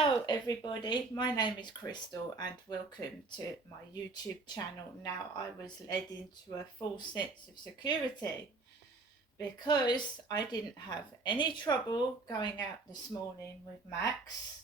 Hello everybody, my name is Crystal and welcome to my YouTube channel. Now I was led into a false sense of security because I didn't have any trouble going out this morning with Max.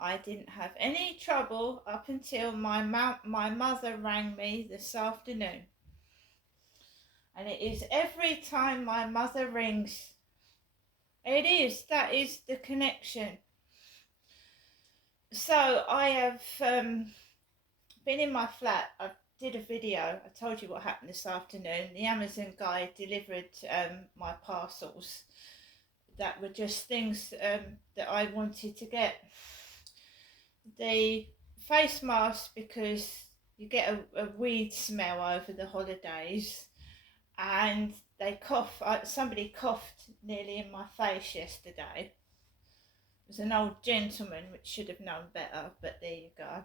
I didn't have any trouble up until my mother rang me this afternoon. And it is every time my mother rings, that is the connection. So I have been in my flat. I did a video. I told you what happened this afternoon. The Amazon guy delivered my parcels that were just things that I wanted to get. The face mask, because you get a weed smell over the holidays, and they cough. Somebody coughed nearly in my face yesterday. It was an old gentleman, which should have known better, but there you go.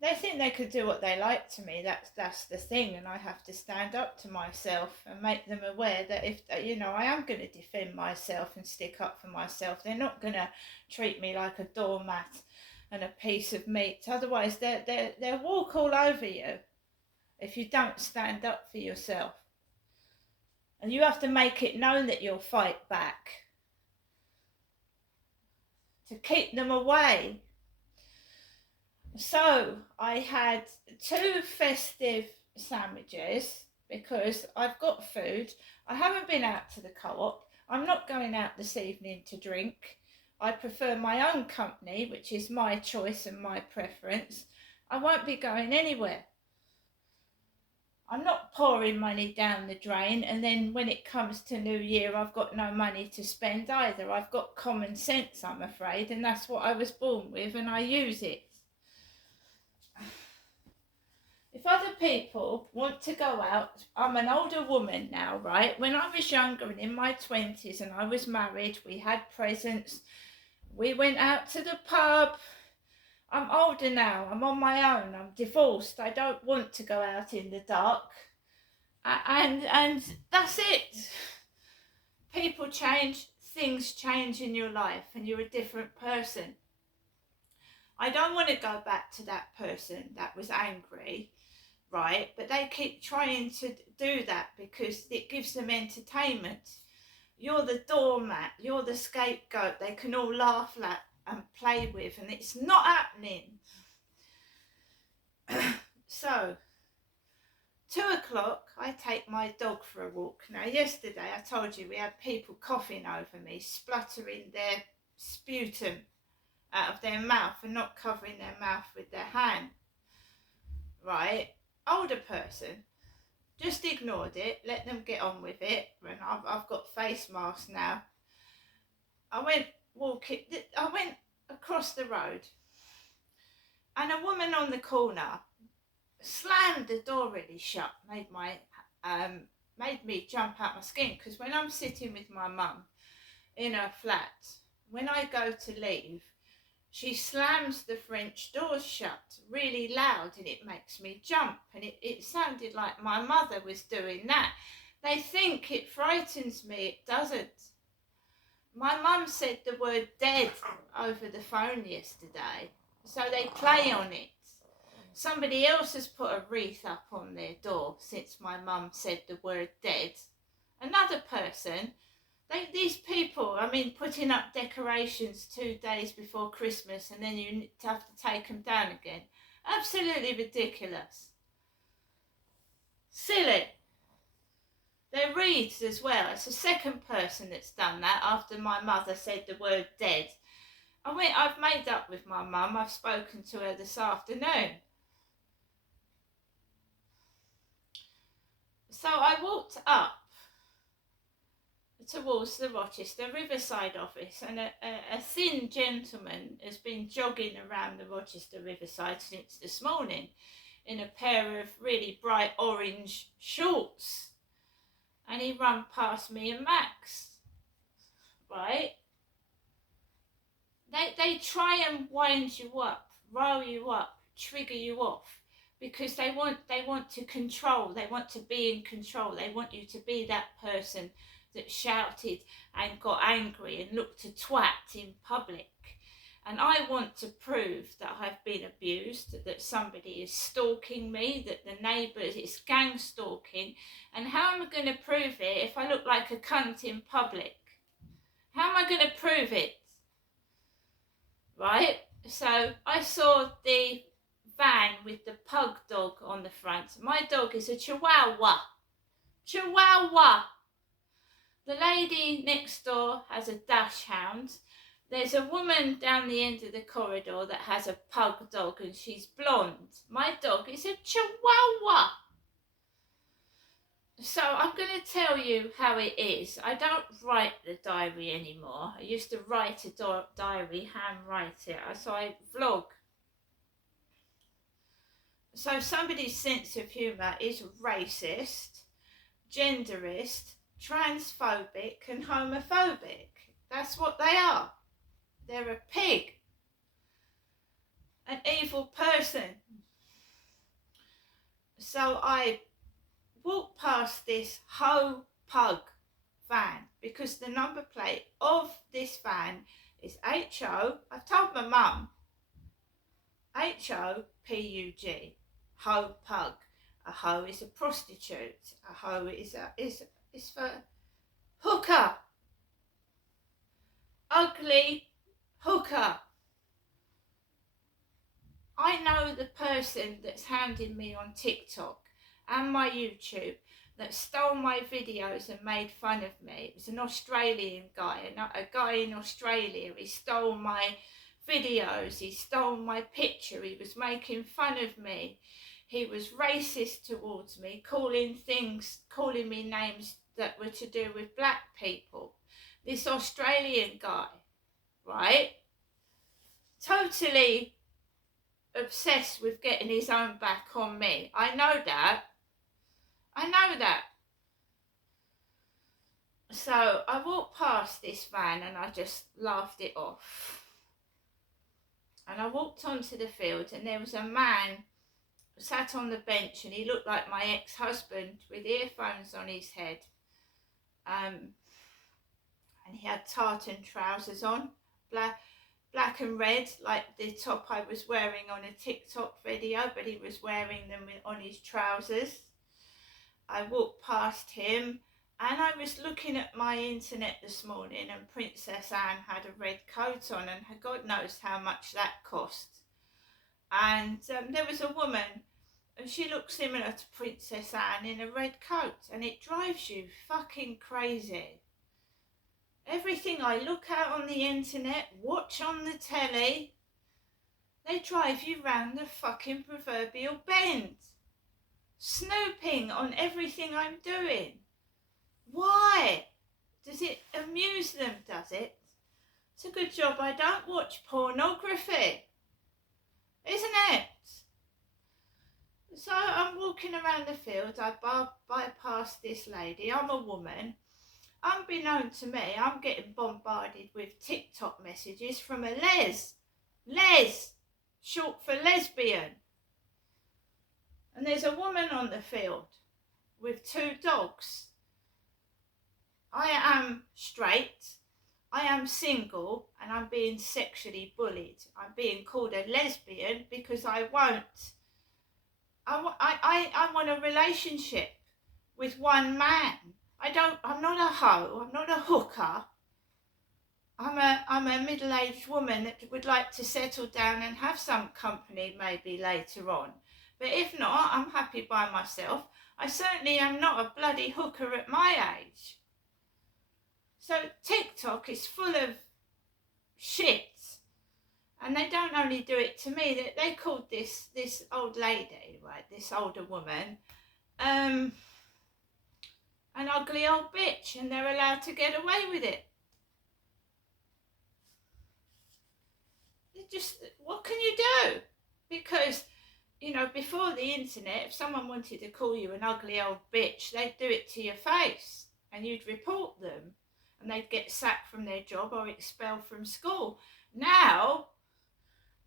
They think they could do what they like to me. That's the thing, and I have to stand up to myself and make them aware that if I am going to defend myself and stick up for myself. They're not going to treat me like a doormat and a piece of meat. Otherwise, they'll walk all over you if you don't stand up for yourself. And you have to make it known that you'll fight back to keep them away. So I had 2 festive sandwiches because I've got food. I haven't been out to the co-op. I'm not going out this evening to drink. I prefer my own company, which is my choice and my preference. I won't be going anywhere. I'm not pouring money down the drain, and then when it comes to New Year, I've got no money to spend either. I've got common sense, I'm afraid, and that's what I was born with, and I use it. If other people want to go out, I'm an older woman now, right? When I was younger and in my 20s and I was married, we had presents, we went out to the pub. I'm older now, I'm on my own, I'm divorced, I don't want to go out in the dark. And that's it. People change, things change in your life, and you're a different person. I don't want to go back to that person that was angry, right? But they keep trying to do that because it gives them entertainment. You're the doormat, you're the scapegoat they can all laugh at and play with, and it's not happening. So 2:00, I take my dog for a walk. Now yesterday I told you we had people coughing over me, spluttering their sputum out of their mouth and not covering their mouth with their hand, right? Older person, just ignored it, let them get on with it. And I've got face masks now. I went across the road, and a woman on the corner slammed the door really shut, made me jump out my skin, because when I'm sitting with my mum in her flat, when I go to leave, she slams the French doors shut really loud, and it makes me jump, and it sounded like my mother was doing that. They think it frightens me. It doesn't. My mum said the word dead over the phone yesterday, so they play on it. Somebody else has put a wreath up on their door since my mum said the word dead. Another person, these people, putting up decorations 2 days before Christmas and then you have to take them down again. Absolutely ridiculous. Silly. They're wreaths as well. It's the second person that's done that after my mother said the word dead. I've made up with my mum. I've spoken to her this afternoon. So I walked up towards the Rochester Riverside office, and a thin gentleman has been jogging around the Rochester Riverside since this morning in a pair of really bright orange shorts. And he ran past me and Max, right? They try and wind you up, rile you up, trigger you off, because they want to control. They want to be in control. They want you to be that person that shouted and got angry and looked a twat in public. And I want to prove that I've been abused, that somebody is stalking me, that the neighbours, it's gang stalking. And how am I going to prove it if I look like a cunt in public? How am I going to prove it? Right? So I saw the van with the pug dog on the front. My dog is a Chihuahua. Chihuahua. The lady next door has a dachshund. There's a woman down the end of the corridor that has a pug dog and she's blonde. My dog is a Chihuahua. So I'm going to tell you how it is. I don't write the diary anymore. I used to write a diary, handwrite it. So I vlog. So somebody's sense of humour is racist, genderist, transphobic and homophobic. That's what they are. They're a pig. An evil person. So I walked past this Ho Pug van because the number plate of this van is HO. I've told my mum. HOPUG. Ho Pug. A hoe is a prostitute. A hoe is for hooker. Ugly hooker. I know the person that's hounding me on TikTok and my YouTube that stole my videos and made fun of me. It was an Australian guy, a guy in Australia. He stole my videos, he stole my picture, he was making fun of me. He was racist towards me, calling me names that were to do with black people. This Australian guy, right? Totally obsessed with getting his own back on me. I know that. So I walked past this van and I just laughed it off. And I walked onto the field and there was a man sat on the bench and he looked like my ex-husband with earphones on his head. And he had tartan trousers on, black and red, like the top I was wearing on a TikTok video, but he was wearing them on his trousers. I walked past him and I was looking at my internet this morning and Princess Anne had a red coat on and God knows how much that cost. And there was a woman and she looks similar to Princess Anne in a red coat and it drives you fucking crazy. Everything I look at on the internet, watch on the telly, they drive you round the fucking proverbial bend. Snooping on everything I'm doing. Why? Does it amuse them, does it? It's a good job I don't watch pornography, isn't it? So I'm walking around the field, I bypass this lady, I'm a woman. Unbeknown to me, I'm getting bombarded with TikTok messages from a Les, short for lesbian. And there's a woman on the field with 2 dogs. I am straight, I am single, and I'm being sexually bullied. I'm being called a lesbian because I want a relationship with one man. I'm not a hoe, I'm not a hooker. I'm a middle-aged woman that would like to settle down and have some company maybe later on. But if not, I'm happy by myself. I certainly am not a bloody hooker at my age. So TikTok is full of shit. And they don't only do it to me, they called this old lady, right, this older woman, an ugly old bitch, and they're allowed to get away with it. What can you do? Because, before the internet, if someone wanted to call you an ugly old bitch, they'd do it to your face and you'd report them and they'd get sacked from their job or expelled from school. Now,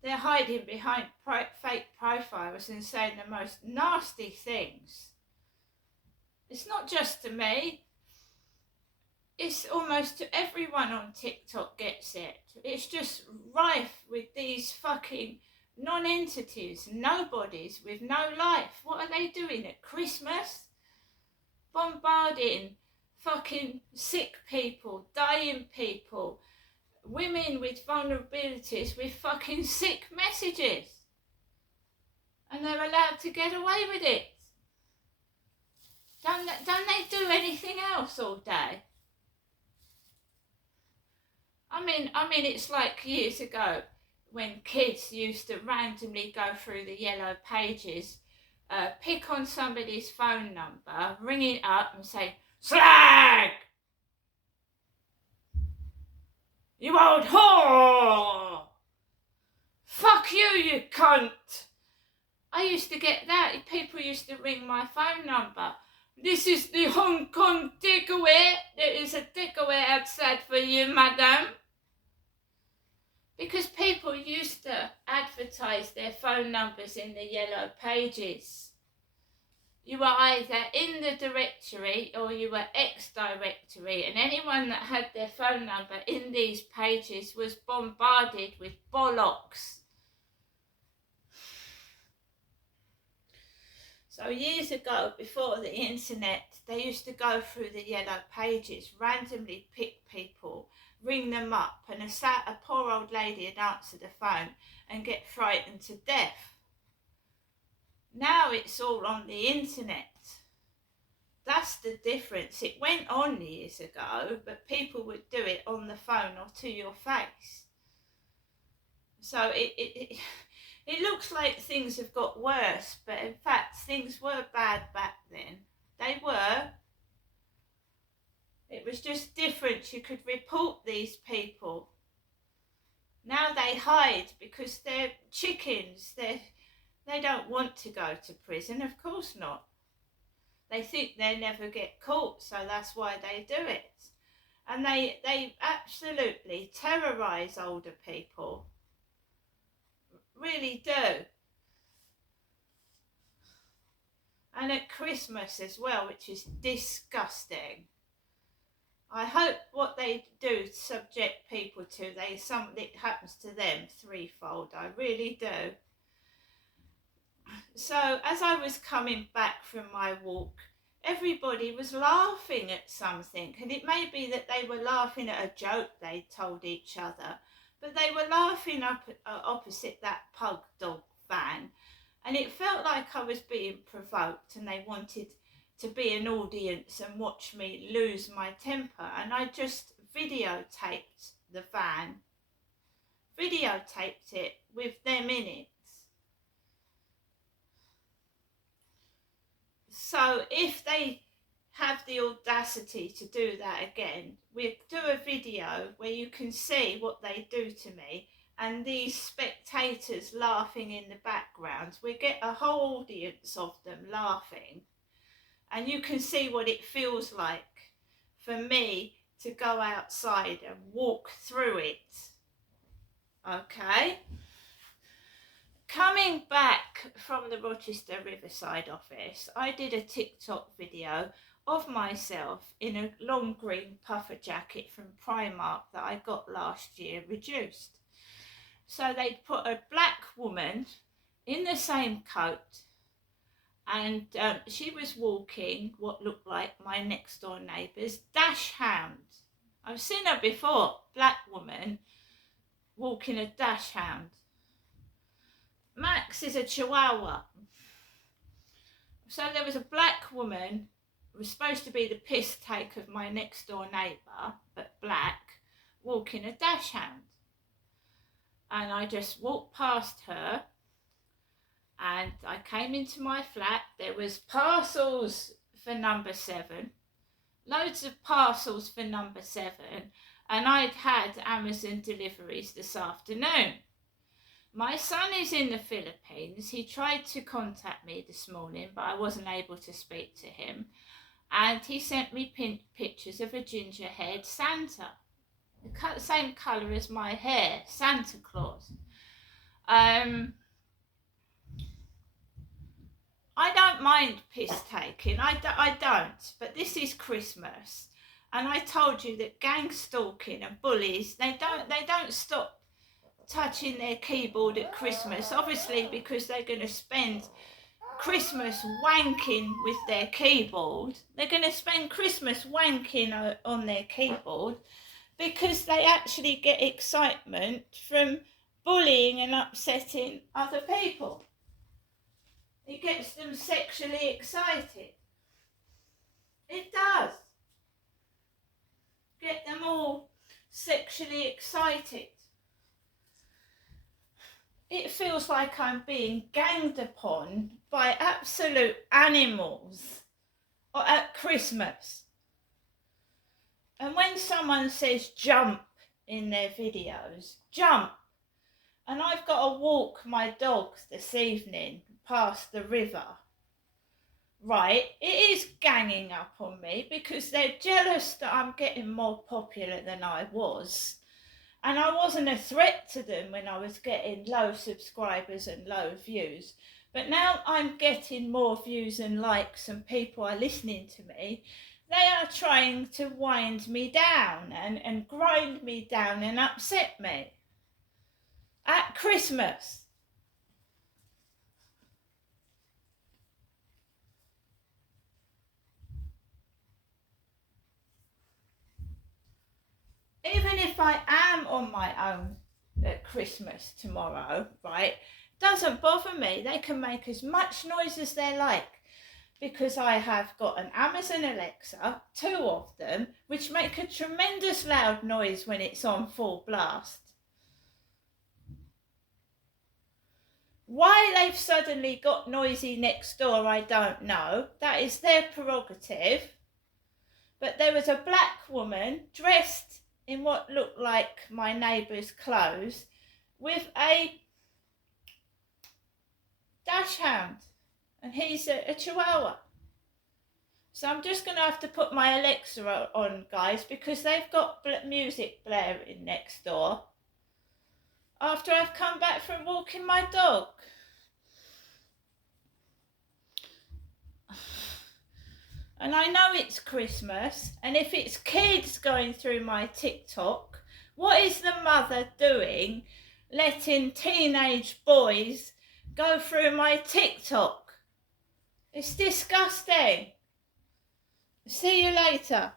they're hiding behind fake profiles and saying the most nasty things. It's not just to me. it's almost everyone on TikTok gets it. It's just rife with these fucking non-entities, nobodies with no life. What are they doing at Christmas? Bombarding fucking sick people, dying people, women with vulnerabilities with fucking sick messages. And they're allowed to get away with it. Don't they do anything else all day? I mean, it's like years ago when kids used to randomly go through the yellow pages, pick on somebody's phone number, ring it up and say, "Slag! You old whore! Fuck you, you cunt!" I used to get that. People used to ring my phone number. "This is the Hong Kong takeaway. There is a takeaway outside for you, madam." Because people used to advertise their phone numbers in the yellow pages. You were either in the directory or you were ex-directory, and anyone that had their phone number in these pages was bombarded with bollocks. So years ago, before the internet, they used to go through the yellow pages, randomly pick people, ring them up, and a poor old lady would answer the phone and get frightened to death. Now it's all on the internet. That's the difference. It went on years ago, but people would do it on the phone or to your face. So it looks like things have got worse, but in fact things were bad back then. They were. It was just different. You could report these people. Now they hide because they're chickens. They don't want to go to prison, of course not. They think they'll never get caught, so that's why they do it. And they absolutely terrorise older people. Really do. And at Christmas as well, which is disgusting. I hope what they do subject people to, something happens to them threefold. I really do. So as I was coming back from my walk, everybody was laughing at something, and it may be that they were laughing at a joke they told each other, but they were laughing opposite that pug dog van, and it felt like I was being provoked and they wanted to be an audience and watch me lose my temper, and I just videotaped the van, videotaped it with them in it. So if they have the audacity to do that again, we'll do a video where you can see what they do to me and these spectators laughing in the background. We get a whole audience of them laughing, and you can see what it feels like for me to go outside and walk through it. Okay? Coming back from the Rochester Riverside office, I did a TikTok video of myself in a long green puffer jacket from Primark that I got last year reduced. So they'd put a black woman in the same coat, and she was walking what looked like my next door neighbour's dash hound. I've seen her before, black woman walking a dash hound. Max is a Chihuahua. So there was a black woman, who was supposed to be the piss take of my next door neighbour, but black, walking a dash hound. And I just walked past her, and I came into my flat. There was parcels for number 7, loads of parcels for number 7, and I'd had Amazon deliveries this afternoon. My son is in the Philippines. He tried to contact me this morning, but I wasn't able to speak to him. And he sent me pictures of a gingerhead Santa, the same colour as my hair, Santa Claus. I don't mind piss taking, I don't, but this is Christmas. And I told you that gang stalking and bullies, they don't stop touching their keyboard at Christmas, obviously because they're going to spend Christmas wanking with their keyboard. They're going to spend Christmas wanking on their keyboard because they actually get excitement from bullying and upsetting other people. It gets them sexually excited. It does. Get them all sexually excited. It feels like I'm being ganged upon by absolute animals at Christmas. And when someone says jump in their videos, jump. And I've got to walk my dogs this evening past the river. Right, it is ganging up on me because they're jealous that I'm getting more popular than I was. And I wasn't a threat to them when I was getting low subscribers and low views. But now I'm getting more views and likes and people are listening to me. They are trying to wind me down and grind me down and upset me. At Christmas. Even if I am on my own at Christmas tomorrow, right, doesn't bother me. They can make as much noise as they like because I have got an Amazon Alexa, 2 of them, which make a tremendous loud noise when it's on full blast. Why they've suddenly got noisy next door, I don't know. That is their prerogative. But there was a black woman dressed in what looked like my neighbour's clothes with a dachshund, and he's a chihuahua. So I'm just going to have to put my Alexa on, guys, because they've got music blaring next door after I've come back from walking my dog. And I know it's Christmas, and if it's kids going through my TikTok, what is the mother doing letting teenage boys go through my TikTok? It's disgusting. See you later.